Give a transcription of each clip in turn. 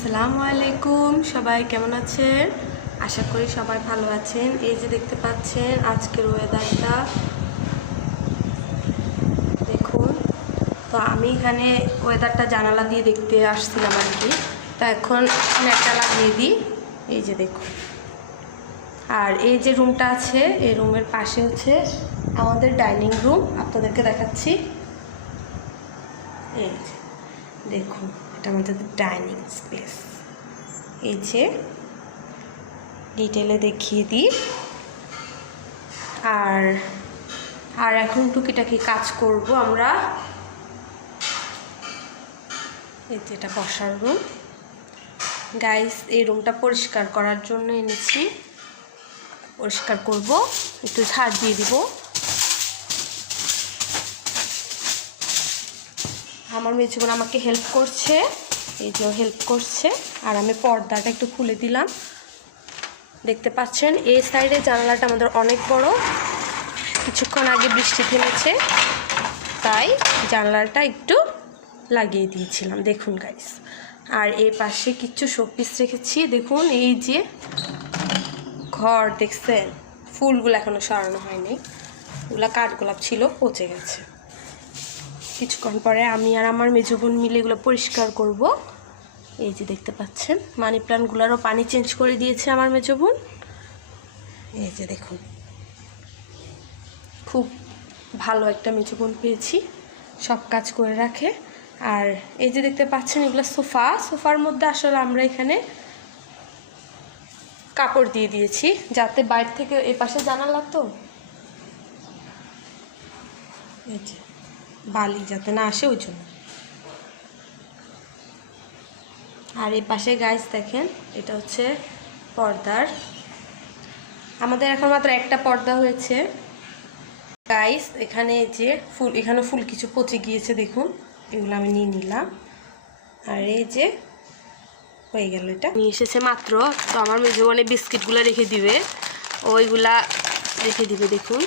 আসসালামু আলাইকুম, সবাই কেমন আছেন? আশা করি সবাই ভালো আছেন। এই যে দেখতে পাচ্ছেন আজকের ওয়েদারটা দেখুন। তো আমি এখানে ওয়েদারটা জানালা দিয়ে দেখতে আসছিলাম আর কি। তো এখন নেটটা লাগিয়ে দিই। এই যে দেখুন, আর এই যে রুমটা আছে এই রুমের পাশে হচ্ছে আমাদের ডাইনিং রুম। আপনাদেরকে দেখাচ্ছি। এই যে দেখুন, এটা আমাদের ডাইনিং স্পেস। এই যে ডিটেলে দেখিয়ে দিই। আর এখন টুকিটাকি কাজ করব আমরা। এই যে এটা বসার রুম গাইস। এই রুমটা পরিষ্কার করার জন্য এনেছি, পরিষ্কার করব, একটু ঝাড় দিয়ে দিব। আমার মেয়েছেগুলো আমাকে হেল্প করছে, এই যে হেল্প করছে। আর আমি পর্দাটা একটু খুলে দিলাম। দেখতে পাচ্ছেন এই সাইডে জানালাটা আমাদের অনেক বড়। কিছুক্ষণ আগে বৃষ্টি থেমেছে তাই জানালাটা একটু লাগিয়ে দিয়েছিলাম, দেখুন গাইস। আর এই পাশে কিছু শোপিস রেখেছি দেখুন। এই যে ঘর দেখছেন, ফুলগুলো এখনো সরানো হয়নি, এগুলো কাঠগোলাপ ছিল, পচে গেছে। কিছুক্ষণ পরে আমি আর আমার মেজো বোন মিলে এগুলো পরিষ্কার করব। এই যে দেখতে পাচ্ছেন মানি প্ল্যান্টগুলোরও পানি চেঞ্জ করে দিয়েছে আমার মেজো বোন। এই যে দেখুন, খুব ভালো একটা মেজো বোন পেয়েছি, সব কাজ করে রাখে। আর এই যে দেখতে পাচ্ছেন এগুলো সোফার মধ্যে আসলে আমরা এখানে কাপড় দিয়ে দিয়েছি যাতে বাইরে থেকে এই পাশে জানালা তো এই যে বালি যাতে না আসে ওই জন্য। আর এই পাশে গাইস দেখেন, এটা হচ্ছে পর্দার। আমাদের এখন মাত্র একটা পর্দা হয়েছে গাইস। এখানে যে ফুল, এখানে ফুল কিছু পচে গিয়েছে দেখুন, এগুলো আমি নিয়ে নিলাম। আর এই যে হয়ে গেল, এটা নিয়ে এসেছে মাত্র। তো আমার মেজো বোনে বিস্কিটগুলো রেখে দিবে, ওইগুলা রেখে দিবে দেখুন।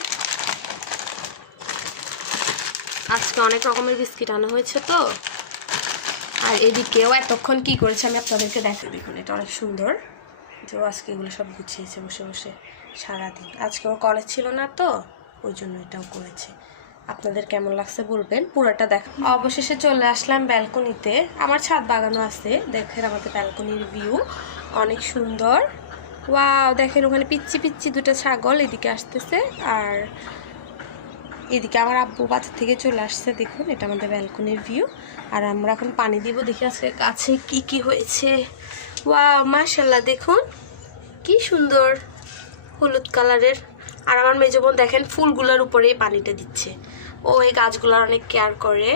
আজকে অনেক রকমের বিস্কিট আনা হয়েছে তো। আর এদিকেও এতক্ষণ কি করেছে আমি আপনাদেরকে দেখাই, দেখুন এটা অনেক সুন্দর। যে আজকে এগুলো সব গুছিয়েছে বসে বসে সারাদিন। আজকে ওর কলেজ ছিল না তো ওই জন্য এটাও করেছে। আপনাদের কেমন লাগছে বলবেন, পুরোটা দেখ। অবশেষে চলে আসলাম ব্যালকনিতে। আমার ছাদ বাগানো আছে, দেখেন আমাদের ব্যালকনির ভিউ অনেক সুন্দর। ওয়াও, দেখেন ওখানে পিচ্ছি পিচ্ছি দুটো ছাগল এদিকে আসতেছে। আর এদিকে আমার আব্বু বাজার থেকে চলে আসছে, দেখুন এটা আমাদের ব্যালকনির ভিউ। আর আমরা এখন পানি দিব, দেখি আজকে গাছে কি কি হয়েছে। ওয়াও মাশাআল্লাহ, দেখুন কি সুন্দর হলুদ কালারের। আর আমার মেজো বোন দেখেন ফুলগুলোর উপরেই পানিটা দিচ্ছে, ও এই গাছগুলোর অনেক কেয়ার করে।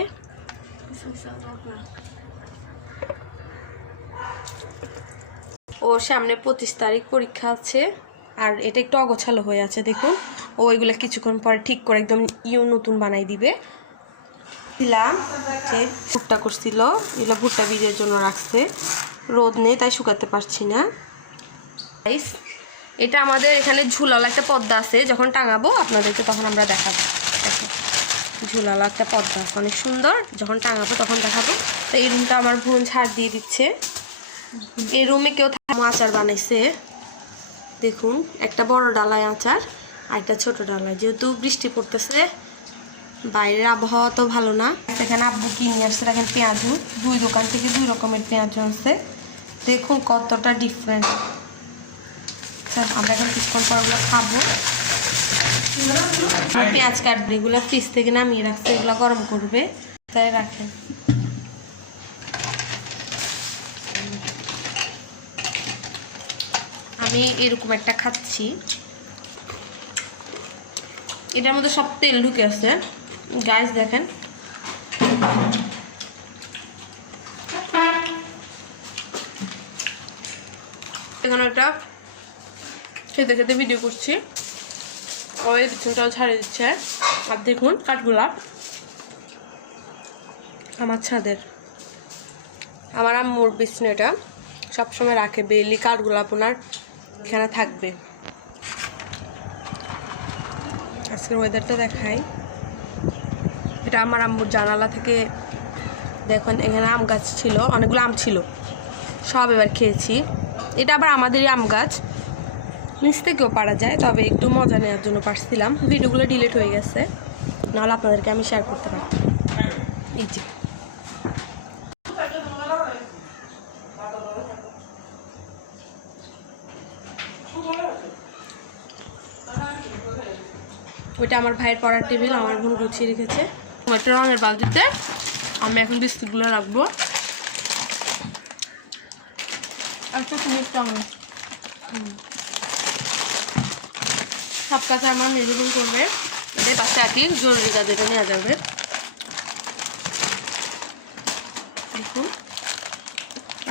ও সামনে 25 তারিখ পরীক্ষা আছে, আর এটা একটু অগোছালো হয়ে আছে দেখুন। ও এগুলো কিছুক্ষণ পরে ঠিক করে একদম নতুন বানাই দিবে। দিলাম যে ভুট্টা করছিল, এগুলো ভুট্টা বীজের জন্য রাখছে, রোদ নেই তাই শুকাতে পারছি না। এটা আমাদের এখানে ঝুলালো একটা পর্দা আছে, যখন টাঙাবো আপনাদেরকে তখন আমরা দেখাবো। দেখো ঝুলালো একটা পর্দা আছে অনেক সুন্দর, যখন টাঙাবো তখন দেখাবো। তো এই রুমটা আমার বোন ঝাড় দিয়ে দিচ্ছে। এই রুমে কেউ আচার বানাইছে দেখুন, একটা বড় ডালায় আচার আর একটা ছোট ডালায়। যেহেতু বৃষ্টি পড়তেছে বাইরের আবহাওয়া তো ভালো না, এখানে আব্বু কিনে আসছে দেখেন পেঁয়াজু। দুই দোকান থেকে দুই রকমের পেঁয়াজু আছে, দেখুন কতটা ডিফারেন্ট। আমরা এখন কিছুক্ষণ পর ওগুলো খাবো। পেঁয়াজ কাটবে, এগুলো ফ্রিজ থেকে নামিয়ে রাখছে, এগুলো গরম করবে তাই রাখেন। আমি এরকম একটা খাচ্ছি, এটার মধ্যে সব তেল ঢুকে আছে গাইস দেখেন। এখানে একটা খেতে খেতে ভিডিও করছি, ওই পিছনটাও ছাড়িয়ে দিচ্ছে। আর দেখুন কাঠগুলা আমার ছাদের, আমার আম্মুর বিছানা এটা সবসময় রাখে, বেলি কাঠগুলা আপনার এখানে থাকবে। আজকের ওয়েদারটা দেখাই, এটা আমার আম্মুর জানালা থেকে দেখুন। এখানে আম গাছ ছিল, অনেকগুলো আম ছিল, সব এবার খেয়েছি। এটা আবার আমাদেরই আম গাছ, নিচ থেকেও পারা যায়, তবে একটু মজা নেওয়ার জন্য পারছিলাম। ভিডিওগুলো ডিলিট হয়ে গেছে, নাহলে আপনাদেরকে আমি শেয়ার করতে পারতাম। এই যে ওইটা আমার ভাইয়ের পড়ার টেবিল, আমার বোন গুছিয়ে রেখেছে। একটা রঙের বালতিতে আমি এখন বিস্কুটগুলো রাখবো। সব কাজ আমার মেজুগুন করবে, এটাই পাশে আর কি জরুরি কাজ, এটা নেওয়া যাবে। দেখুন,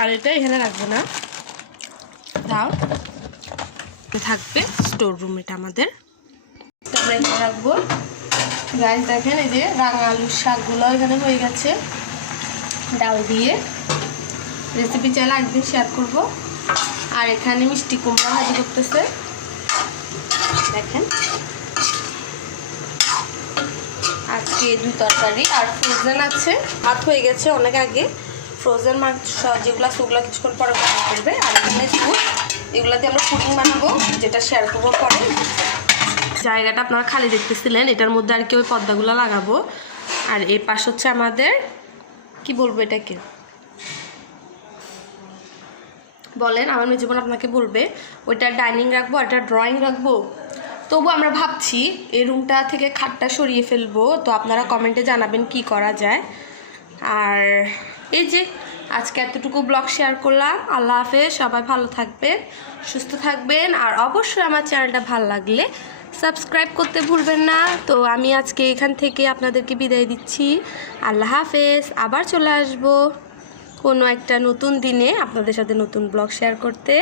আর এটা এখানে রাখবো না, দাও থাকবে স্টোর রুম। এটা আমাদের, আমরা এখানে রাখবো। গাইস দেখেন, এই যে রাঙা আলুর শাকগুলো এখানে হয়ে গেছে ডাল দিয়ে। রেসিপি চাইলে একদিন শেয়ার করবো। আর এখানে মিষ্টি কুমড়া ভাজি করতেছে, দেখেন। আজকে 2 তরকারি আর ফ্রোজেন আছে, ভাত হয়ে গেছে অনেক আগে। ফ্রোজেন মাছ যেগুলো সেগুলো কিছুক্ষণ পরে গরম করবে। আর এখানে দুধ, এগুলো দিয়ে আমরা পুডিং বানাবো, যেটা শেয়ার করবো পরে। জায়গাটা আপনারা খালি দেখতেছিলেন, এটার মধ্যে আর কি ওই পর্দাগুলো লাগাবো। আর এই পাশ হচ্ছে আমাদের, কি বলবো এটাকে বলেন, আমার মেয়ে জীবন আপনাকে বলবে। ওইটা ডাইনিং রাখবো, এটা ড্রয়িং রাখবো। তবু আমরা ভাবছি এই রুমটা থেকে খাটটা সরিয়ে ফেলবো। তো আপনারা কমেন্টে জানাবেন কি করা যায়। আর এই যে আজকে এতটুকু ব্লগ শেয়ার করলাম। আল্লাহ হাফেজ, সবাই ভালো থাকবেন, সুস্থ থাকবেন। আর অবশ্যই আমার চ্যানেলটা ভালো লাগলে সাবস্ক্রাইব করতে ভুলবেন না। তো আমি আজকে এখান থেকে আপনাদেরকে বিদায় দিচ্ছি। আল্লাহ হাফেজ, আবার চলে আসবো কোনো একটা নতুন দিনে আপনাদের সাথে নতুন ব্লগ শেয়ার করতে।